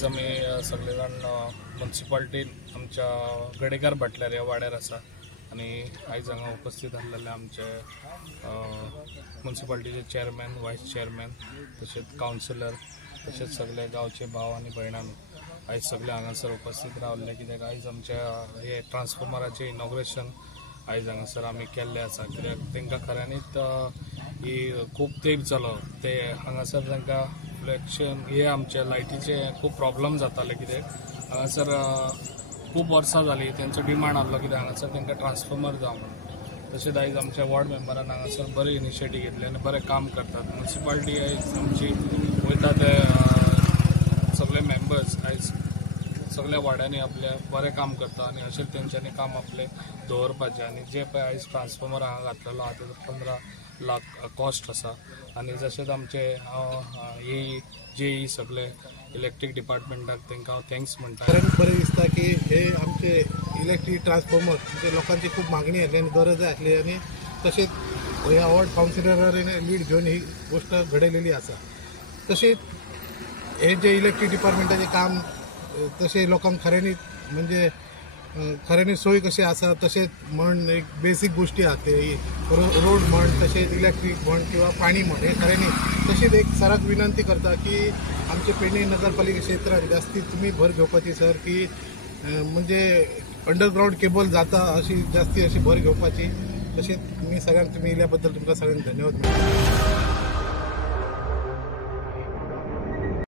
आयज आमी सगळे जाण म्युनिसिपालिटीन आमच्या गडेकार भाटल्यार ह्या वाड्यार आसा आनी आयज हांगा उपस्थित आसलेले आमचे म्युनिसिपालिटीचे चेअरमॅन, वायस चेअरमॅन तशेंच कावन्सिलर तशेंच सगळे गांवचे भाव आनी भयणां आयज सगळे हांगासर उपस्थित रावल्ले कित्याक आयज आमच्या हे ट्रान्सफॉर्मराचें इनॉग्रेशन आयज हांगासर आमी केल्लें आसा कित्याक तांकां खऱ्यांनीच ही खूब तेंप जालो ते हांगासर तांकां फ्लॅक्शन हे आमचे लायटीचे खूब प्रॉब्लम जाताले कित्याक हांगासर खूब वर्सां जालीं तेंचो डिमांड आसलो कित्याक हांगासर तांकां ट्रान्सफॉर्मर जाय म्हणून तशेंच आयज आमच्या वॉर्ड मेंबरान हांगासर बरें इनिशिएटीव घेतली आनी बरें काम करतात। म्युनिसिपालिटी आयज आमची वयता ते सगळे मेंबर्स आयज सगळ्या वाड्यांनी आपले बरें काम करता आनी अशें तेंच्यांनी काम आपले दवरपाचें आनी जे पळय आयज ट्रान्सफॉर्मर हांगा घातलेलो आहा तेजो 15 लाख कॉस्ट आसा आनी जशेंच आमचे जे सगळे इलेक्ट्रीक डिपार्टमेंटाक तांकां हांव थँक्स म्हणटा। बरें दिसता की हे आमचे इलेक्ट्रीक ट्रान्सफॉर्मर म्हणजे लोकांची खूब मागणी आसली आनी गरज आसली आनी तशेंच ह्या वॉर्ड कावन्सिलरान लीड घेवन ही गोष्ट घडयलेली आसा। तशेंच हे जे इलेक्ट्रीक डिपार्टमेंटाचें काम तशें लोकांक खऱ्यांनी म्हणजे खऱ्यांनी सोय कशी आसा तशेंच म्हण एक बेसीक गोष्टी आहात ते रोड म्हण तशेंच इलेक्ट्रीक म्हण किंवा पाणी म्हण हे खऱ्यांनी तशीच एक सराक विनंती करता की आमचे पेडणे नगरपालिका क्षेत्रात जास्ती तुम्ही भर घेवपाची सर की म्हणजे अंडरग्राउंड केबल जाता अशी जास्ती अशी भर घेवपाची तशेंच तुम्ही सगळ्यांक तुम्ही इल्या बद्दल तुमकां सगळ्यांक धन्यवाद।